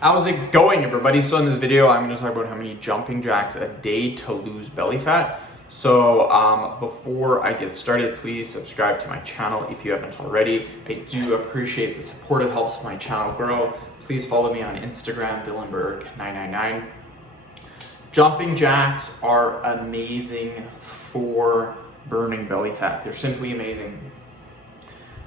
How's it going, everybody? So in this video, I'm going to talk about how many jumping jacks a day to lose belly fat. So before I get started, please subscribe to my channel if you haven't already. I do appreciate the support. It helps my channel grow. Please follow me on Instagram, DylanBurke999. Jumping jacks are amazing for burning belly fat. They're simply amazing.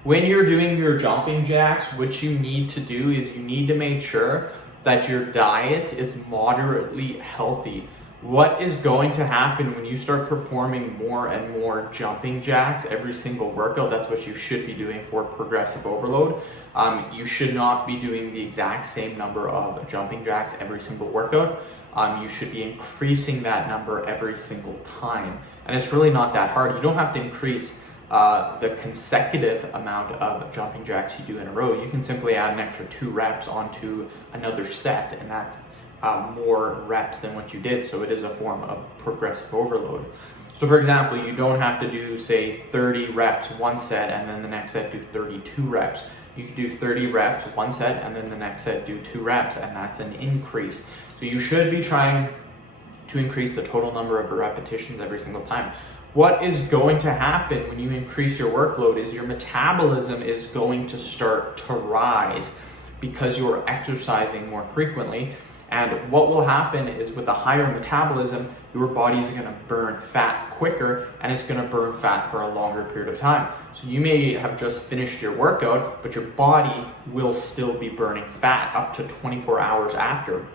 When you're doing your jumping jacks, what you need to do is you need to make sure that your diet is moderately healthy. What is going to happen when you start performing more and more jumping jacks every single workout? That's what you should be doing for progressive overload. You should not be doing the exact same number of jumping jacks every single workout. You should be increasing that number every single time. And it's really not that hard. You don't have to increase the consecutive amount of jumping jacks you do in a row. You can simply add an extra 2 reps onto another set, and that's more reps than what you did. So it is a form of progressive overload. So for example, you don't have to do, say, 30 reps one set and then the next set do 32 reps. You can do 30 reps one set and then the next set do 2 reps, and that's an increase. So you should be trying to increase the total number of repetitions every single time. What is going to happen when you increase your workload is your metabolism is going to start to rise because you're exercising more frequently. And what will happen is with a higher metabolism, your body is going to burn fat quicker, and it's going to burn fat for a longer period of time. So you may have just finished your workout, but your body will still be burning fat up to 24 hours after.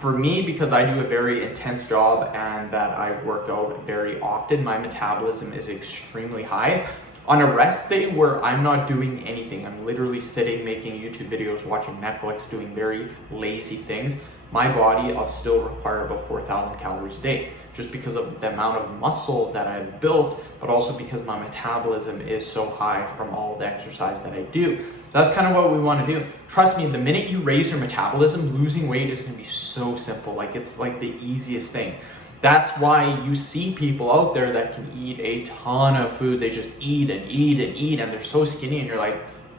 For me, because I do a very intense job and that I work out very often, my metabolism is extremely high. On a rest day where I'm not doing anything, I'm literally sitting, making YouTube videos, watching Netflix, doing very lazy things, my body, I'll still require about 4,000 calories a day, just because of the amount of muscle that I've built, but also because my metabolism is so high from all the exercise that I do. That's kind of what we want to do. Trust me, the minute you raise your metabolism, losing weight is going to be so simple. Like, it's like the easiest thing. That's why you see people out there that can eat a ton of food. They just eat and eat and eat, and they're so skinny, and you're like,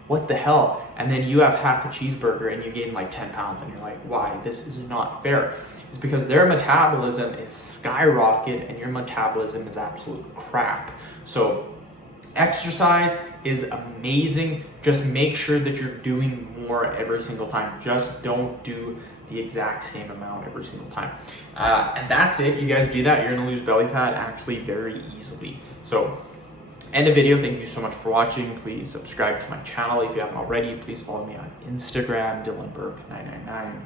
what the hell? And then you have half a cheeseburger and you gain like 10 pounds, and you're like, why? This is not fair. It's because their metabolism is skyrocket and your metabolism is absolute crap. So exercise is amazing. Just make sure that you're doing more every single time. Just don't do the exact same amount every single time. And that's it. You guys do that, you're gonna lose belly fat actually very easily. So end the video. Thank you so much for watching. Please subscribe to my channel if you haven't already. Please follow me on Instagram, DylanBurke999.